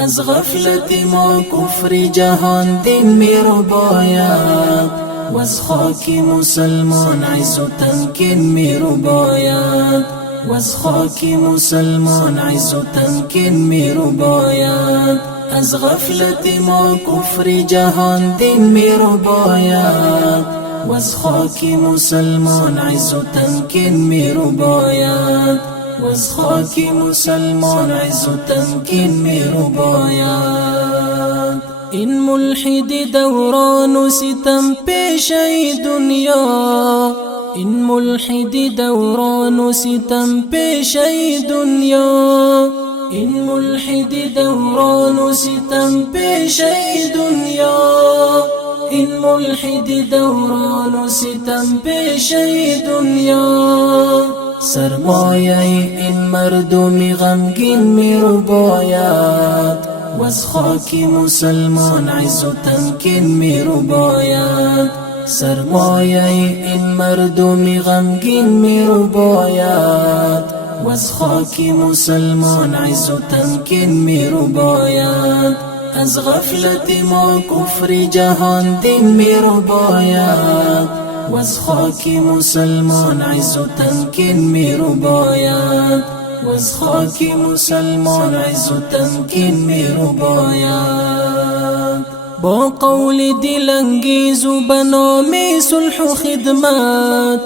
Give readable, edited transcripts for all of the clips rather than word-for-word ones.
از غفلت ما کفر جهان دین می رو باید و از خاک مسلمان عز و تمکین می رو باید و از خاک مسلمان عز و تمکین می رو باید از غفلت ما کفر جهان دین می رو باید و از خاک مسلمان عز و تمکین می رو باید و از خاک مسلمان عز و تمکین می رو باید این ملحد دوران و ستم پیش ای دنیا این ملحد دوران و ستم پیش ای دنیا این ملحد دوران و ستم پیش ای دنیا این ملحد دوران و ستم پیش ای دنیا سرمایه این مردم غمگین می رو باید و از خاک مسلمان عز و تمکین می رو باید سرمایه این مردم غمگین می رو باید و از خاک مسلمان عز و تمکین می رو باید از غفلت ما کفر جهان دین می رو باید و از خاک مسلمان عز و تمکین می رو باید و از خاک مسلمان عز و تمکین می رو باید با قول دلانگیز و بنام صلح و خدمت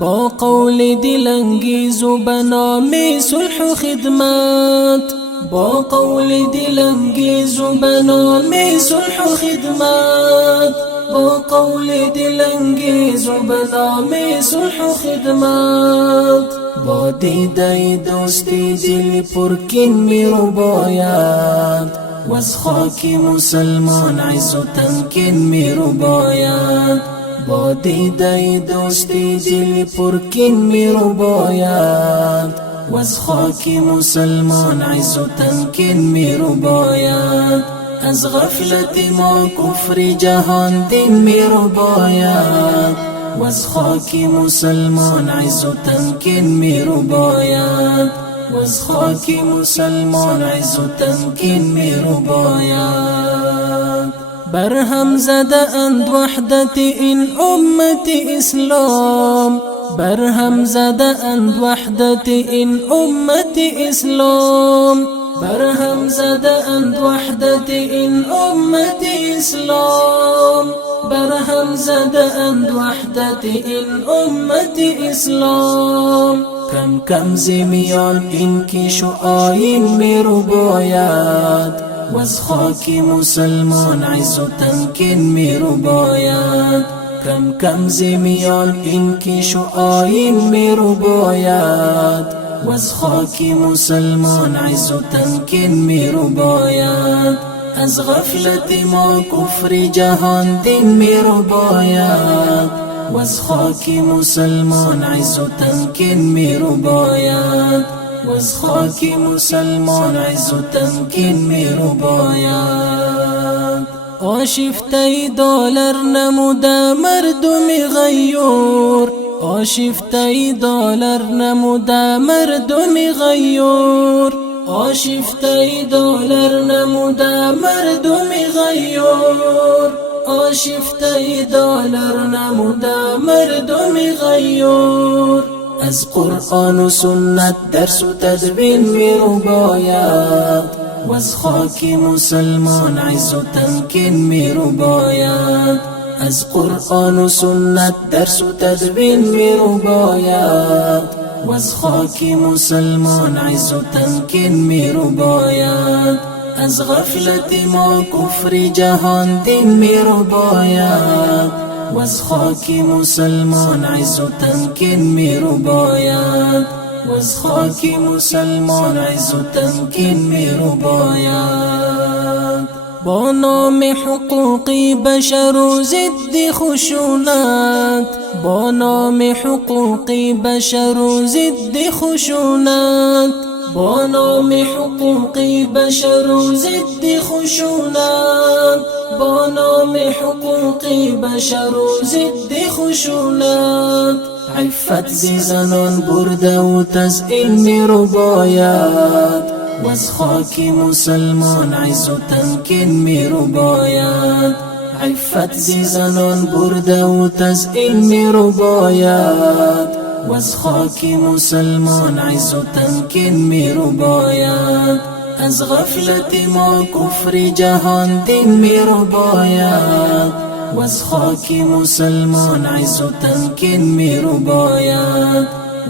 با قول دلانگیز و بنام صلح و خدمت با قول دلانگیز و بنام صلح و خدمت با قول دلانگیز و بنام صلح و خدمت با دیده دوستی دل پرکین می رو باید و از خاک مسلمان عز و تمکین می رو باید با دیده دوستی دل پرکین می رو باید و از خاک مسلمان عز و تمکین می رو باید از غفلت ما کفر جهان دین می رو باید و از خاک مسلمان عز و تمکین می رو باید و از خاک مسلمان عز و تمکین می رو باید برهم زده اند وحدت این امت اسلام برهم زده اند وحدت این امت اسلام برهم زده اند وحدت این امت اسلام برهم زده اند وحدت این امت اسلام کم کم زمیان این کیش و آیین می رو باید و از خاک مسلمان عز و تمکین می رو باید کم کم زمیان این کیش و آیین می رو باید و از خاک مسلمان عز و تمکین می رو باید از غفلت ما کفر جهان دین می رو باید و از خاک مسلمان عز و تمکین می رو باید و از خاک مسلمان عز و تمکین می رو باید آشفته دلار نموده مردم غیور آشفته دلار نموده مردم غیور آشفته دلار نموده مردم غیور آشفته دلار نموده مردم غیور از قرآن و سنت درس و تدوین می رو باید و از خاک مسلمان عز و تمکین می رو باید از قرآن و سنت درس و تدوین می رو باید و از خاک مسلمان عز و تمکین می رو باید از غفلت ما کفر جهان دین می رو باید و از خاک مسلمان عز و تمکین می رو باید و از خاک مسلمان عز و تمکین می رو باید با نام حقوق بشر و ضد خشونت با نام حقوق بشر و ضد خشونت با نام حقوق بشر و ضد خشونت با نام حقوق بشر و ضد خشونت عفت زی زنان برده و تزئین می رو باید وز خاک مسلمان عز و تمکین می رو باید، عفت زی زنان برده و تزئین می رو باید، وز خاک مسلمان عز و تمکین می رو باید، از غفلت ما کفر جهان دین می رو باید، وز خاک مسلمان عز و تمکین می رو باید،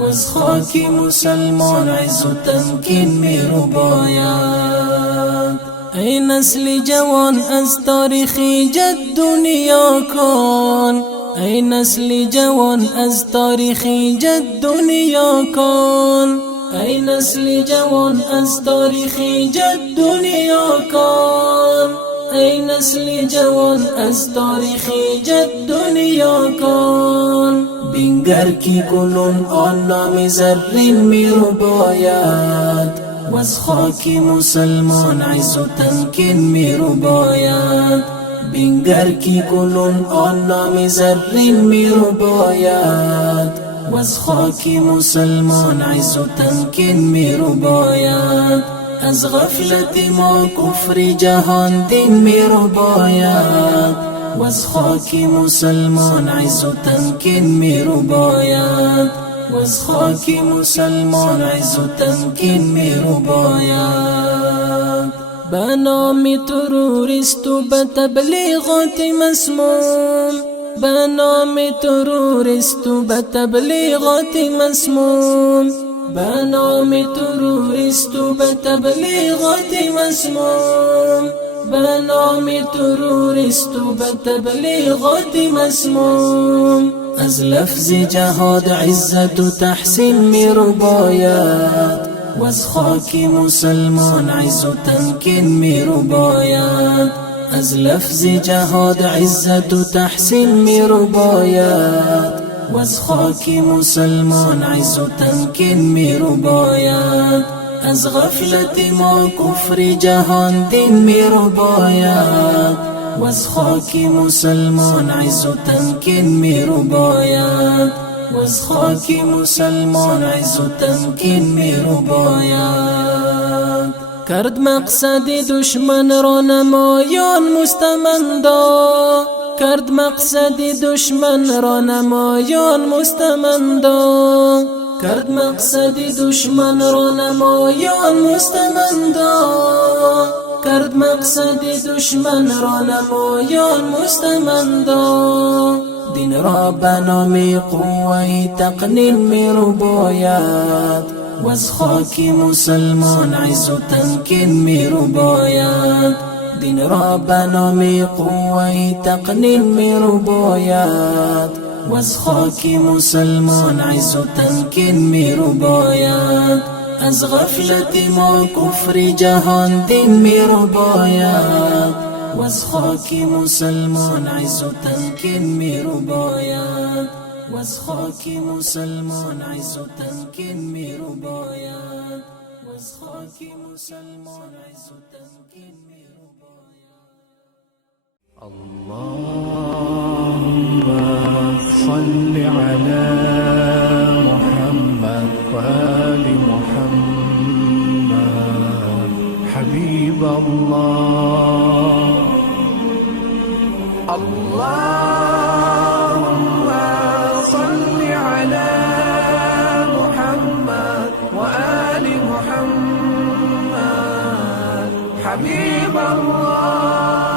وز خاک مسلمان عز و تمکین می رو باید. ای نسل جوان از تاریخ جد دنیا کن، ای نسل جوان از تاریخ جد دنیا کن، ای نسل جوان از تاریخ جد دنیا کن، ای نسل جوان از تاریخ جد دنیا کن. بینگر کی کنون آن نام زرین می رو باید، وز خاک مسلمان عز و تمکین می رو باید، بینگر کی کنون آن نام زرین می رو باید، وز خاک مسلمان عز و تمکین می رو باید، از غفلت ما کفر جهان دین می رو باید، وز خاک مسلمان عز و تمکین می رو باید، وز خاک مسلمان عز و تمکین می رو باید. به نام تروریست و به تبلیغات مسموم، به نام تروریست و به تبلیغات مسموم، به نام تروریست و به تبلیغات مسموم، به نام تروریست و به تبلیغات مسموم، از لفظ جهاد عزت و تحسین می رو باید، وز خاک مسلمان عز و تمکین می رو باید، از لفظ جهاد عزت و تحسین می رو باید، وز خاک مسلمان عز و تمکین می رو باید، از غفلت ما کفر جهان دین می رو باید، وز خاک مسلمان عز و تمکین می رو باید، وز خاک مسلمان عز و تمکین می رو باید. کرد مقصد دشمن را نمایان مستمندا، کرد مقصد دشمن را نمایان مستمندا، کرد مقصد دشمن را نمایان مستمندا، کرد مقصد دشمن را نمایان مستمندا، دین را به نام قوه تقنین می رو باید، وز خاک مسلمان عز و تمکین می رو باید، دین را به نام قوه تقنین می رو باید، وز خاک مسلمان عز و تمکین می رو باید، از غفلت ما کفر جهان دین می رو باید، وز خاک مسلمان عز و تمکین می رو باید، وز خاک مسلمان عز و تمکین می رو باید، وز خاک مسلمان عز و تمکین می رو باید. اللهم صل على محمد وآل محمد حبيب الله. اللهم صل على محمد وآل محمد حبيب الله.